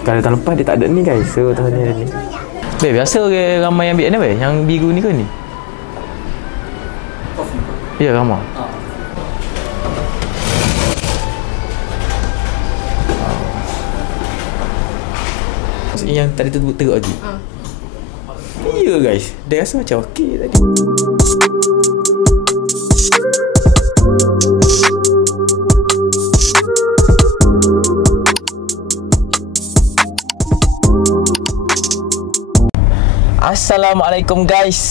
Kalau tahun lepas dia tak ada ni guys. So tahun ni ada ni. Baik, biasa ke ramai yang ambil ni weh? Yang biru ni ke ni? Ya, ramai. Yang tadi tu teruk lagi. Ya guys, dia rasa macam okey tadi. Assalamualaikum guys.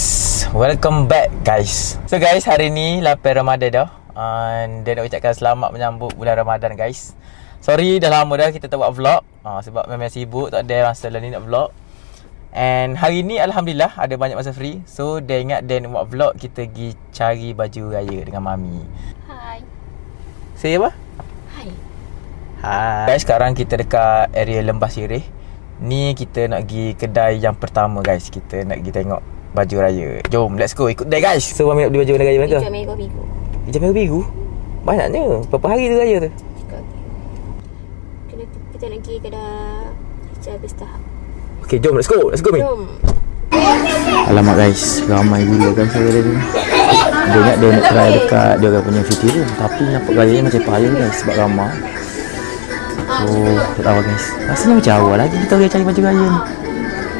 Welcome back guys. So guys, hari ni 8 Ramadan dah. Dan nak ucapkan selamat menyambut bulan Ramadan guys. Sorry dah lama dah kita tak buat vlog. Sebab memang sibuk, tak ada masa lah ni nak vlog. And hari ni Alhamdulillah ada banyak masa free. So dia ingat dia nak buat vlog, kita pergi cari baju raya dengan Mami. Hai. Say apa? Hai. Hai. Guys, sekarang kita dekat area Lembah Sireh. Ni kita nak pergi kedai yang pertama guys. Kita nak pergi tengok baju raya. Jom, let's go, ikut dia guys. So Mami nak beli baju raya mana tu? Hijau merah biru. Hijau merah biru? Banyaknya. Berapa hari tu raya tu? Kita nak pergi kedai hijau habis tahap. Okay, jom, let's go. Let's go, Mi. Jom. Alamak guys, ramai gila guys saya tadi. Dia ingat dia nak try dekat dia orang punya fitting room. Tapi nampak gayanya macam payah guys sebab ramai. Oh, tak tahu guys. Rasanya macam awal lagi kita boleh cari baju raya ni.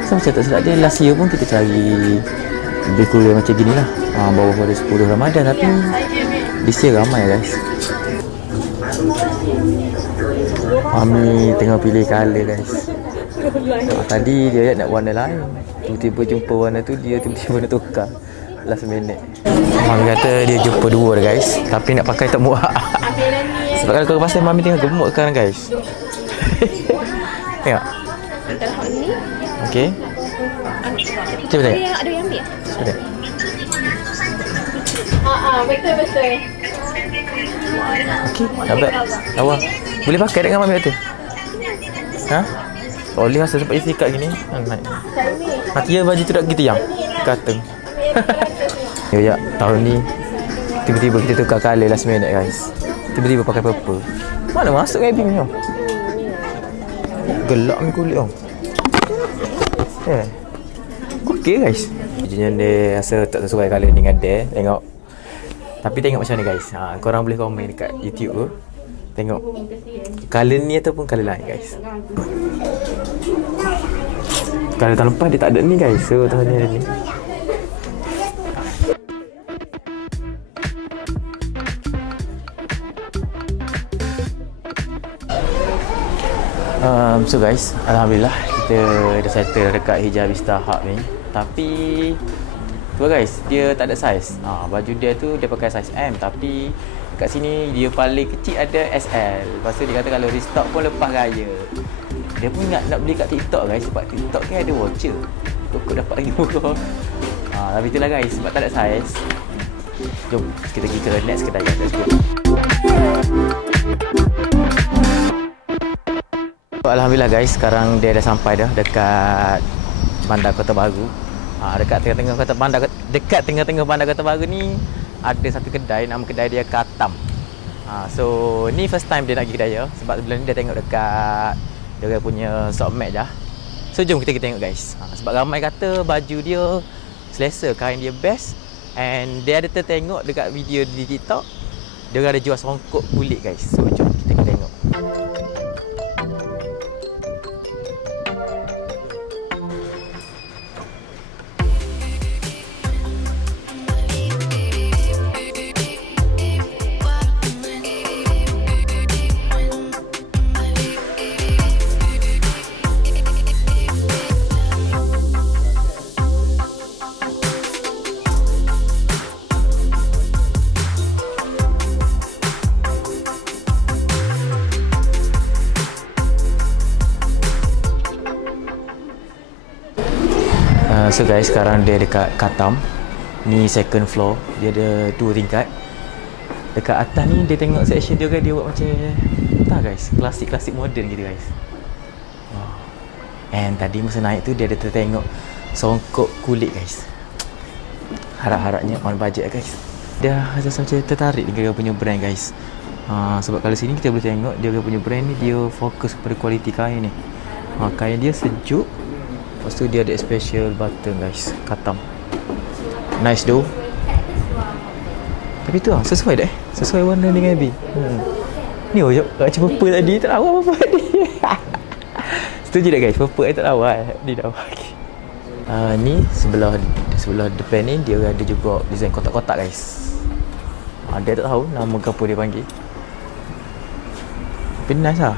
So macam tak silap dia, last year pun kita cari lebih kurang macam gini lah. Bawah pada 10 Ramadan. Tapi this year ramai guys. Mami tengah pilih colour guys. Tadi dia nak warna lain. Tiba-tiba jumpa warna tu, dia tiba-tiba nak tukar last minute. Mami kata dia jumpa dua dah guys. Tapi nak pakai tak muak. Sebab kalau kau pasal Mami tengah gemuk sekarang guys. Tengok. Antara ni. Okey. Cuba tengok. Ada yang ambil. Cuba tengok. Betul. Okey, nampak. Lawa. Boleh pakai dengan Mami kata? Ha? Boleh rasa sebab dia sikat gini. Nanti ya baju tu tak gitu yang kata. Ya, tahun ni tiba-tiba kita tukar colour last minute guys. Tiba-tiba pakai purple. Mana masuk Abby ni? Gelap ni kulit oh. Okey guys. Bajunya dia rasa tak sesuai colour dengan dia. Tengok. Tapi tengok macam ni guys. Korang boleh komen dekat YouTube tu. Tengok colour ni ataupun colour lain guys. Kalau tahun lepas dia tak ada ni guys. So tahun ni ada ni. So guys, Alhamdulillah kita dah settle dekat hijab habis tahap ni. Tapi tu guys, dia tak ada saiz. Baju dia tu dia pakai saiz M. Tapi kat sini dia paling kecil ada SL. Lepas tu dia kata kalau restock pun lepas raya. Dia pun ingat nak beli kat TikTok guys. Sebab TikTok kan ada voucher. Kok dapat lagi murah. Tapi itulah guys, sebab tak ada saiz. Jom kita pergi ke next kedai guys. Let's go. Alhamdulillah guys, sekarang dia dah sampai dah dekat Bandar Kota Baru. Dekat tengah-tengah Kota Bandar, dekat tengah-tengah Bandar Kota Baru ni ada satu kedai, nama kedai dia Katam. So ni first time dia nak pergi kedai dia. Sebab sebelum ni dia tengok dekat dia punya shop match dah. So jom kita tengok guys. Sebab ramai kata baju dia selesa, kain dia best. And dia ada tertengok dekat video di TikTok, dia ada jual songkok kulit guys. So jom kita tengok. So guys, sekarang dia dekat Katam. Ni second floor. Dia ada 2 tingkat. Dekat atas ni dia tengok section dia kan, dia buat macam tak guys, klasik-klasik moden gitu guys. And tadi masa naik tu dia ada tertengok songkok kulit guys. Harap-harapnya on budget guys. Dia rasa macam tertarik dengan dia punya brand guys. Sebab kalau sini kita boleh tengok dia punya brand ni, dia fokus pada kualiti kain ni. Kain dia sejuk. Lepas tu dia ada special button guys, katam. Nice though. Tapi tu sesuai dah. Sesuai warna dengan Abby. Ni macam purple tadi, tak lawa apa-apa tadi. Setuju tak guys? Purple tak lawa. Ni dah okey. Ni sebelah depan ni dia ada juga design kotak-kotak guys. Dia tak tahu nama apa dia panggil. Tapi nice lah.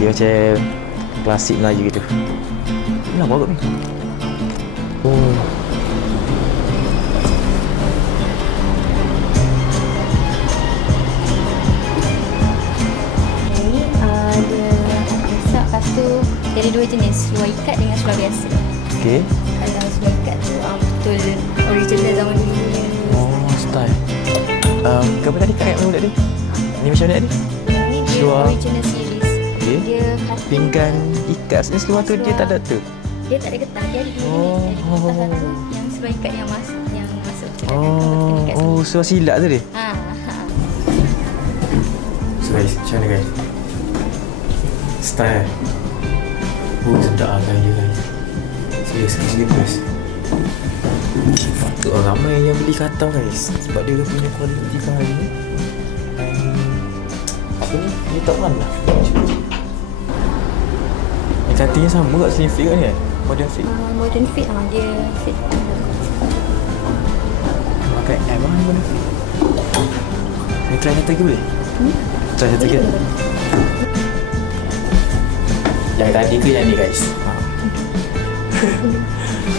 Dia macam klasik Melayu gitu. Ni lama kot ni. Ini dia masak. Lepas tu dia ada dua jenis, seluar ikat dengan seluar biasa. Okay. Kalau seluar ikat tu betul original zaman dulu punya. Style. Kenapa tadi kat mana budak ni? Ni macam mana ni? Ini dia Seluar original series. Okay. Dia khas Pinggan ikat. Seluar tu dia tak ada tu. Dia tak ada getah, dia ada dua jenis. Dia ada getah satu yang seluar ikat yang masuk Seluar silat tu dia. So guys, macam mana guys? Style. Sedap lah kain dia guys. Serius guys. Patut lah ramai yang beli katam guys. Sebab dia punya kualiti kain ni. Apa ni? Dia tak mana lah. Cantiknya sama kat slim fit kat ni kan? Modern fit. Modern fit dia fit. Pakai M lah ni modern fit. Ni try satu lagi boleh? Try satu lagi. Yang tadi ke yang ni guys?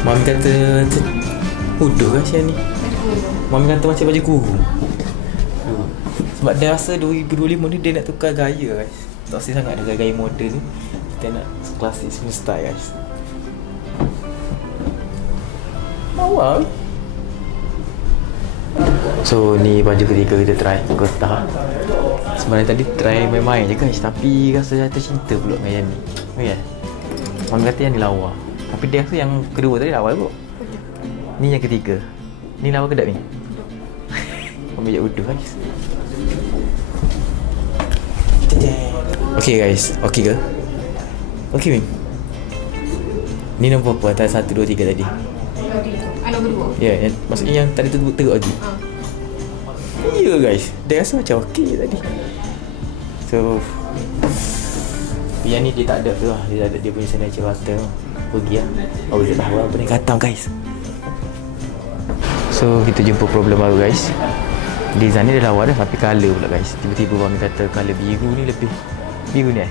Mami kata bodoh kan siang ni. Mami kata macam baju guru. Sebab dia rasa 2025 ni dia nak tukar gaya guys. Tak rasa sangat dengan gaya modern ni. Kita nak klasik semua style guys. Awal. So ni baju ketiga kita try kota. Sebenarnya tadi try main-main je guys, tapi rasa jatuh cinta pula dengan yang ni. Okey. Orang kata yang ni lawa. Tapi dia rasa yang kedua tadi lawa kot. Ni yang ketiga. Ni lawa kedap ni. Ambil je uduh guys. Okay guys, okay ke? Okay Min. Ni nombor apa antara 1, 2, 3 tadi? Nombor 2. Ya, maksudnya yang tadi tu teruk lagi. Ya guys, dia rasa macam okey tadi. So yang ni dia tak ada tu lah. Dia ada dia punya signature butter. Pergi lah. Dia tahu apa ni katam guys. So kita jumpa problem baru guys. Design ni dah lawa dah, tapi colour pula guys. Tiba-tiba Mami kata colour biru ni lebih. Biru ni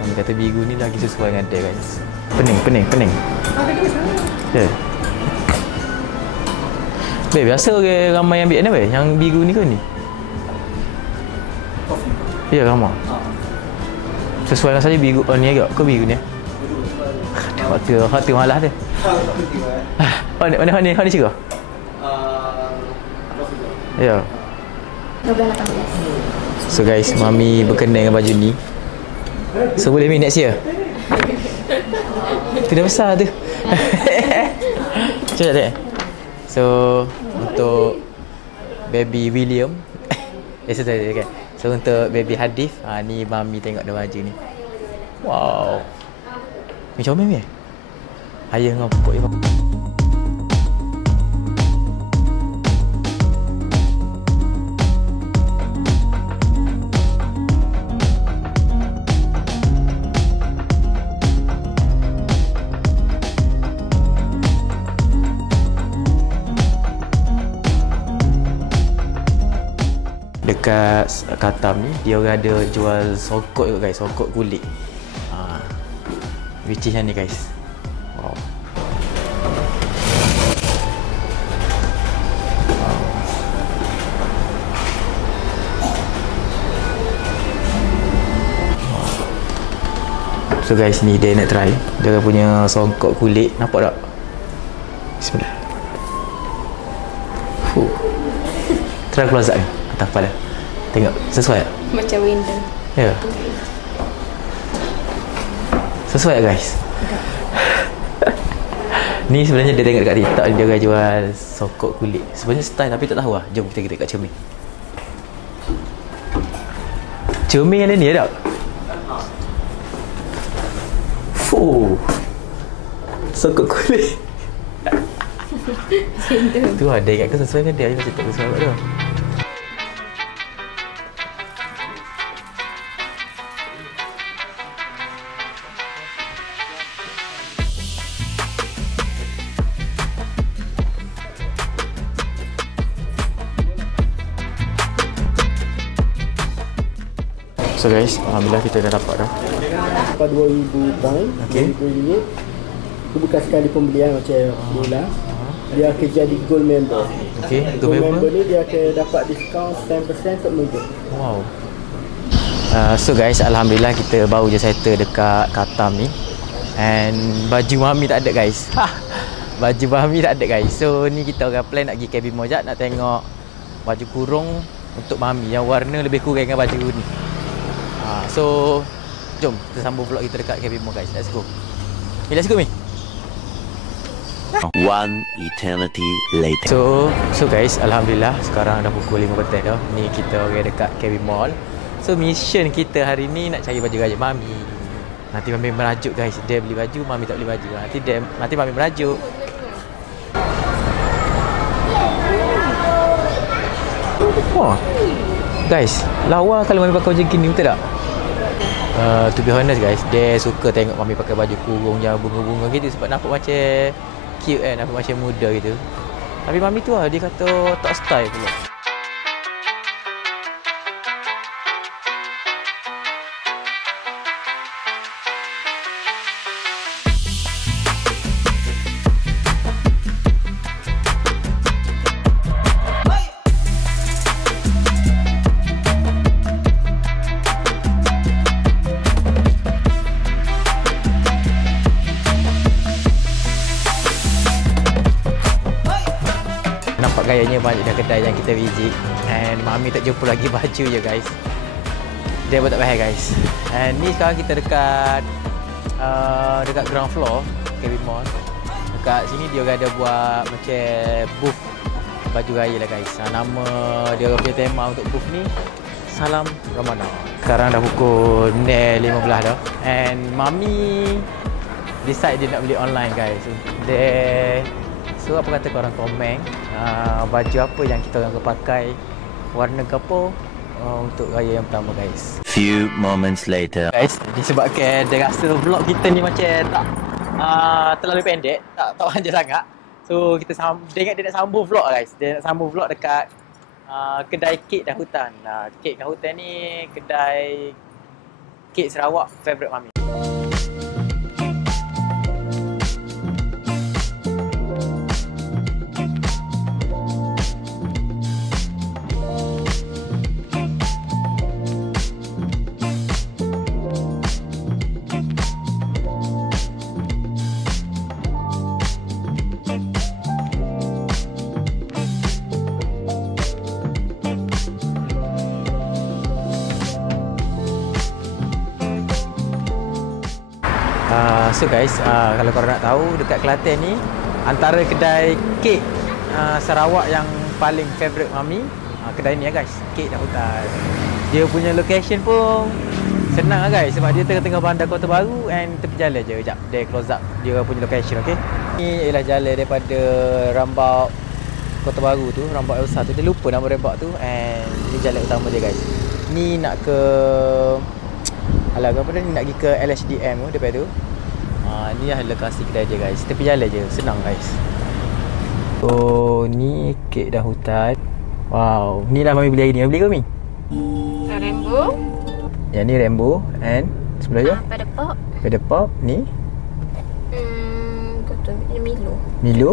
Mami kata biru ni lagi sesuai dengan dia guys. Pening. Ya. Baik, biasa orang ramai yang ambil ni baik. Yang biru ni ke ni? Ya, ramai. Sesuai dengan saja biru ni agak. Ke biru ni? Hati malah dia. Mana cerita? Ya. 12-18. So guys, Mami berkenan dengan baju ni. So boleh main next year. Itu dah besar tu. Macam mana? So untuk baby William okay. So untuk baby Hadif, ni Mami tengok dia baju ni. Wow. Ni comel ni. Ayah dengan pokok dia. Dekat Katam ni dia orang ada jual sokot juga guys, sokot kulit. Which is yang ni guys. Wow. So guys, ni dia nak try. Dia punya songkok kulit. Nampak tak? Bismillah. Try close up ni. Atas kepala. Tengok. Sesuai tak? Macam window. Ya. Sesuai tak guys? Ni sebenarnya dia tengok dekat TikTok. Dia orang jual songkok kulit. Sebenarnya style tapi tak tahu lah. Jom kita tengok kat cermin. Cermin ada ni tak? Fuh. Sokok kulit. Macam tu. Tu ada ingat ke sesuai dengan dia macam tak sesuai kat dia. So guys, alhamdulillah kita dah dapat dah. Dapat 2,000 poin, Okey. 2,000 ringgit. Itu bukan sekali pembelian macam bola. Dia akan jadi gold member. Okey, gold Gold member. member ni dia akan dapat diskaun 10% untuk minggu. Wow. So guys, alhamdulillah kita baru je settle dekat Katam ni. And baju mami tak ada guys. Baju mami tak ada guys. So ni kita orang plan nak pergi KB Mall jap nak tengok baju kurung untuk mami yang warna lebih kurang dengan baju ni. So jom kita sambung vlog kita dekat KB Mall guys. Let's go. Let's go Mi. One eternity later. So guys, alhamdulillah sekarang dah pukul 5 petang dah. Ni kita orang dekat KB Mall. So mission kita hari ni nak cari baju raya mami. Nanti mami merajuk guys. Dia beli baju, mami tak beli baju. Nanti mami merajuk. Wah. Guys, lawa kalau mami pakai baju gini betul tak? To be honest guys, dia suka tengok mami pakai baju kurung yang bunga-bunga gitu sebab nampak macam cute kan, nampak macam muda gitu. Tapi mami tu dia kata tak style pula. Nampak gayanya banyak dah kedai yang kita visit. And mami tak jumpa lagi baju je guys. Dia pun tak payah guys. And ni sekarang kita dekat ground floor KB Mall. Dekat sini dia ada buat macam booth baju raya lah guys. Nama dia punya tema untuk booth ni Salam Ramadan. Sekarang dah pukul 15 dah. And mami decide dia nak beli online guys. So apa kata korang komen baju apa yang kita orang pakai, warna ke apa untuk raya yang pertama guys. Few moments later. Guys, disebabkan dia rasa vlog kita ni macam tak terlalu pendek, tak panjang sangat. So kita dia ingat dia nak sambung vlog guys. Dia nak sambung vlog dekat kedai kek Dahutan. Kek Dahutan ni kedai kek Sarawak favourite mami. So guys, kalau korang nak tahu dekat Kelantan ni antara kedai kek Sarawak yang paling favourite mami, kedai ni lah guys, Kek Dahutan. Dia punya location pun senang lah guys sebab dia tengah-tengah bandar Kota Baru and tepi jalan je. Sekejap dia close up dia punya location, okey. Ni ialah jalan daripada Rambau Kota Baru tu, Rambau Elsa tu. Dia lupa nama rambau tu and ni jalan utama dia guys. Ni nak ke alah apa dah ni nak pergi ke LHDM tu depan tu. Ni lah lokasi kedai dia guys. Tepi jalan je, senang guys. So ni Kek Dahutan. Wow, ni lah mami beli hari ni. Mami beli ke mi? Rainbow. Yang ni rainbow and sebelah je Pada pop. pada pop ni Kata Milo. Milo.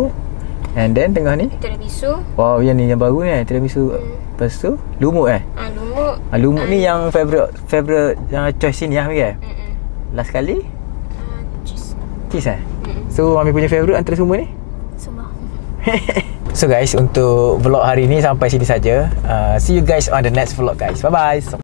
And then tengah ni Tiramisu. wow, yang ni yang baru ni tiramisu. Lepas tu lumut Lumut. lumut ni yang favourite choice sini lah kan. Last kali cheese So mami punya favourite antara semua ni Semua. So guys, untuk vlog hari ni sampai sini saja. See you guys on the next vlog guys. Bye bye.